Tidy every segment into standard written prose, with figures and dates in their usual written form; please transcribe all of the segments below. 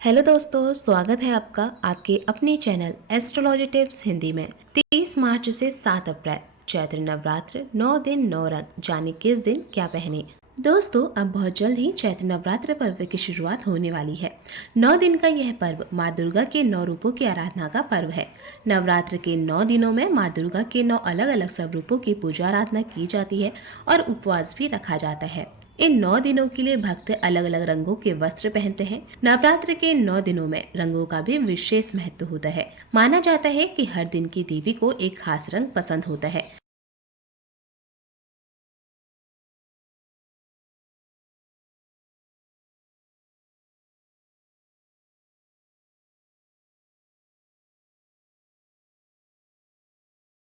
Hello दोस्तों, स्वागत है आपका आपके अपने चैनल एस्ट्रोलॉजी टिप्स हिंदी में। 30 मार्च से 7 अप्रैल चैत्र नवरात्र 9 दिन 9 रंग, जाने किस दिन क्या पहने। दोस्तों, अब बहुत जल्द ही चैत्र नवरात्र पर्व की शुरुआत होने वाली है। 9 दिन का यह पर्व माँ दुर्गा के 9 रूपों की आराधना का पर्व है। नवरात्र के 9 दिनों में माँ दुर्गा के 9 अलग अलग स्वरूपों की पूजा आराधना की जाती है और उपवास भी रखा जाता है। इन 9 दिनों के लिए भक्त अलग अलग रंगों के वस्त्र पहनते हैं। नवरात्र के 9 दिनों में रंगों का भी विशेष महत्व होता है। माना जाता है कि हर दिन की देवी को एक खास रंग पसंद होता है।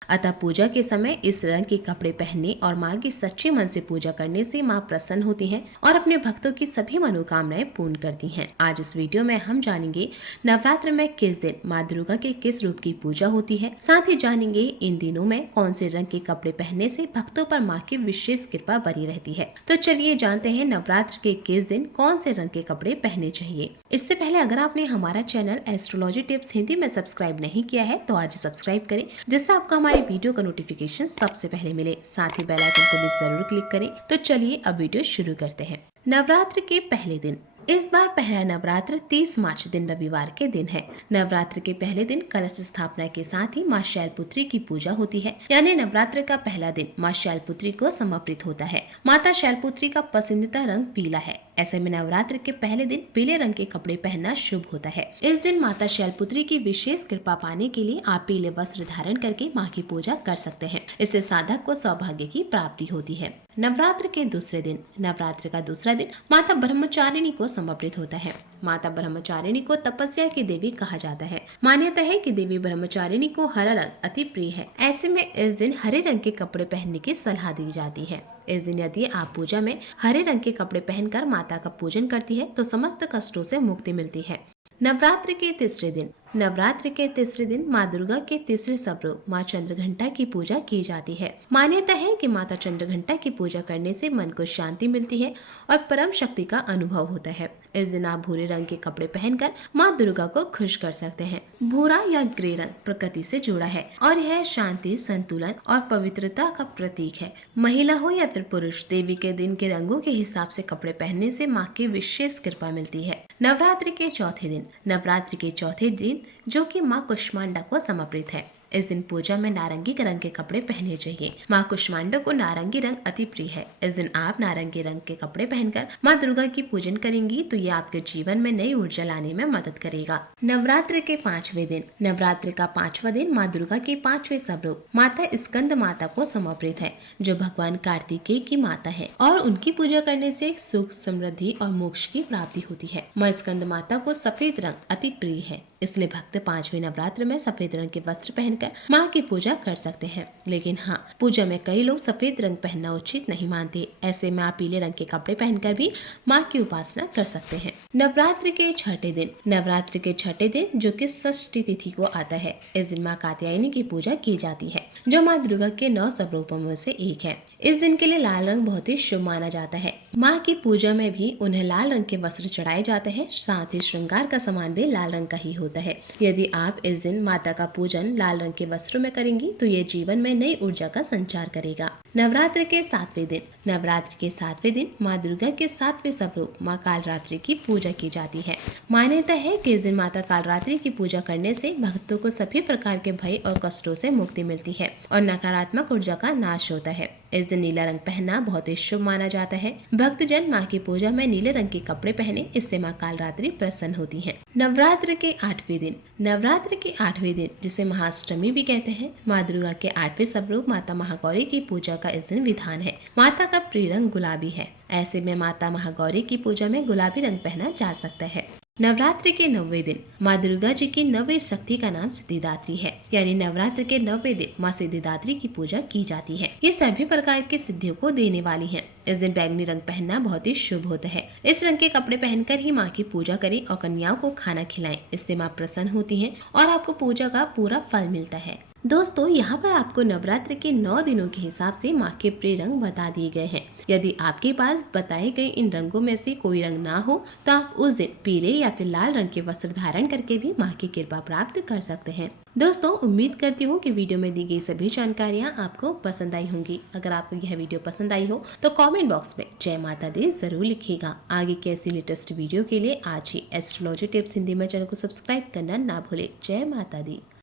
अतः पूजा के समय इस रंग के कपड़े पहनने और माँ की सच्चे मन से पूजा करने से माँ प्रसन्न होती हैं और अपने भक्तों की सभी मनोकामनाएं पूर्ण करती हैं। आज इस वीडियो में हम जानेंगे नवरात्र में किस दिन माँ दुर्गा के किस रूप की पूजा होती है। साथ ही जानेंगे इन दिनों में कौन से रंग के कपड़े पहनने से भक्तों पर माँ की विशेष कृपा बनी रहती है। तो चलिए जानते हैं नवरात्र के किस दिन कौन से रंग के कपड़े पहनने चाहिए। इससे पहले अगर आपने हमारा चैनल एस्ट्रोलॉजी टिप्स हिंदी में सब्सक्राइब नहीं किया है तो आज सब्सक्राइब करें, जिससे आपको हमारे वीडियो का नोटिफिकेशन सबसे पहले मिले। साथ ही बेल आइकन को भी जरूर क्लिक करें। तो चलिए अब वीडियो शुरू करते हैं। नवरात्र के पहले दिन। इस बार पहला नवरात्र 30 मार्च दिन रविवार के दिन है। नवरात्र के पहले दिन कलश स्थापना के साथ ही माँ शैलपुत्री की पूजा होती है, यानी नवरात्र का पहला दिन माँ शैलपुत्री को समर्पित होता है। माता शैलपुत्री का पसंदीदा रंग पीला है। ऐसे में नवरात्र के पहले दिन पीले रंग के कपड़े पहनना शुभ होता है। इस दिन माता शैलपुत्री की विशेष कृपा पाने के लिए आप पीले वस्त्र धारण करके माँ की पूजा कर सकते हैं। इससे साधक को सौभाग्य की प्राप्ति होती है। नवरात्र के दूसरे दिन। नवरात्र का दूसरा दिन माता ब्रह्मचारिणी को समर्पित होता है। माता ब्रह्मचारिणी को तपस्या की देवी कहा जाता है। मान्यता है कि देवी ब्रह्मचारिणी को हरा रंग अति प्रिय है। ऐसे में इस दिन हरे रंग के कपड़े पहनने की सलाह दी जाती है। इस दिन यदि आप पूजा में हरे रंग के कपड़े पहनकर माता का पूजन करती है तो समस्त कष्टों से मुक्ति मिलती है। नवरात्र के तीसरे दिन। नवरात्र के तीसरे दिन माँ दुर्गा के तीसरे स्वरूप माँ चंद्रघंटा की पूजा की जाती है। मान्यता है कि माता चंद्रघंटा की पूजा करने से मन को शांति मिलती है और परम शक्ति का अनुभव होता है। इस दिन आप भूरे रंग के कपड़े पहनकर माँ दुर्गा को खुश कर सकते हैं। भूरा या ग्रे रंग प्रकृति से जुड़ा है और यह शांति, संतुलन और पवित्रता का प्रतीक है। महिला हो या फिर पुरुष, देवी के दिन के रंगों के हिसाब से कपड़े पहनने से माँ की विशेष कृपा मिलती है। नवरात्रि के चौथे दिन। नवरात्रि के चौथे दिन जो कि माँ कुष्मांडा को समर्पित है। इस दिन पूजा में नारंगी रंग के कपड़े पहनने चाहिए। माँ कुष्मांडा को नारंगी रंग अति प्रिय है। इस दिन आप नारंगी रंग के कपड़े पहनकर माँ दुर्गा की पूजन करेंगी तो ये आपके जीवन में नई ऊर्जा लाने में मदद करेगा। नवरात्र के 5वें दिन। नवरात्र का 5वां दिन माँ दुर्गा के 5वें स्वरूप माता स्कंद माता को समर्पित है, जो भगवान कार्तिकेय की माता है और उनकी पूजा करने से सुख, समृद्धि और मोक्ष की प्राप्ति होती है। माँ स्कंद माता को सफेद रंग अति प्रिय है, इसलिए भक्त 5वें नवरात्र में सफेद रंग के वस्त्र पहनकर माँ की पूजा कर सकते हैं। लेकिन हाँ, पूजा में कई लोग सफेद रंग पहनना उचित नहीं मानते। ऐसे में आप पीले रंग के कपड़े पहनकर भी माँ की उपासना कर सकते हैं। नवरात्र के छठे दिन। नवरात्र के छठे दिन जो कि षष्ठी तिथि को आता है, इस दिन माँ कात्यायनी की पूजा की जाती है, जो माँ दुर्गा के 9 स्वरूपों में से एक है। इस दिन के लिए लाल रंग बहुत ही शुभ माना जाता है। माँ की पूजा में भी उन्हें लाल रंग के वस्त्र चढ़ाए जाते हैं। साथ ही श्रृंगार का सामान भी लाल रंग का ही होता है। यदि आप इस दिन माता का पूजन लाल रंग के वस्त्रों में करेंगी तो ये जीवन में नई ऊर्जा का संचार करेगा। नवरात्र के 7वें दिन। नवरात्र के 7वें दिन माँ दुर्गा के 7वें स्वरूप माँ कालरात्रि की पूजा की जाती है। मान्यता है कि इस दिन माता कालरात्रि की पूजा करने से भक्तों को सभी प्रकार के भय और कष्टों से मुक्ति मिलती है और नकारात्मक ऊर्जा का नाश होता है। इस दिन नीला रंग पहनना बहुत ही शुभ माना जाता है। भक्तजन माँ की पूजा में नीले रंग के कपड़े पहने, इससे माँ कालरात्रि प्रसन्न होती है। नवरात्र के 8वें दिन। नवरात्र के 8वें दिन, जिसे महाअष्टमी भी कहते हैं, माँ दुर्गा के 8वें स्वरूप माता महागौरी की पूजा का इस दिन विधान है। माता का प्रिय रंग गुलाबी है। ऐसे में माता महागौरी की पूजा में गुलाबी रंग पहना जा सकता है। नवरात्रि के 9वें दिन। माँ दुर्गा जी की 9वीं शक्ति का नाम सिद्धिदात्री है, यानी नवरात्र के 9वें दिन माँ सिद्धिदात्री की पूजा की जाती है। ये सभी प्रकार की सिद्धियों को देने वाली है। इस दिन बैंगनी रंग पहनना बहुत ही शुभ होता है। इस रंग के कपड़े पहनकर ही माँ की पूजा करें और कन्याओं को खाना खिलाएं, इससे माँ प्रसन्न होती हैं और आपको पूजा का पूरा फल मिलता है। दोस्तों यहाँ पर आपको नवरात्र के 9 दिनों के हिसाब से माँ के प्रिय रंग बता दिए गए हैं। यदि आपके पास बताए गए इन रंगों में से कोई रंग ना हो तो आप उस दिन पीले या फिर लाल रंग के वस्त्र धारण करके भी माँ की कृपा प्राप्त कर सकते हैं। दोस्तों उम्मीद करती हूँ कि वीडियो में दी गई सभी जानकारियाँ आपको पसंद आई होंगी। अगर आपको यह वीडियो पसंद आई हो तो कमेंट बॉक्स में जय माता दी जरूर लिखिएगा। आगे की ऐसी लेटेस्ट वीडियो के लिए आज ही एस्ट्रोलॉजी टिप्स हिंदी में चैनल को सब्सक्राइब करना ना भूले। जय माता दी।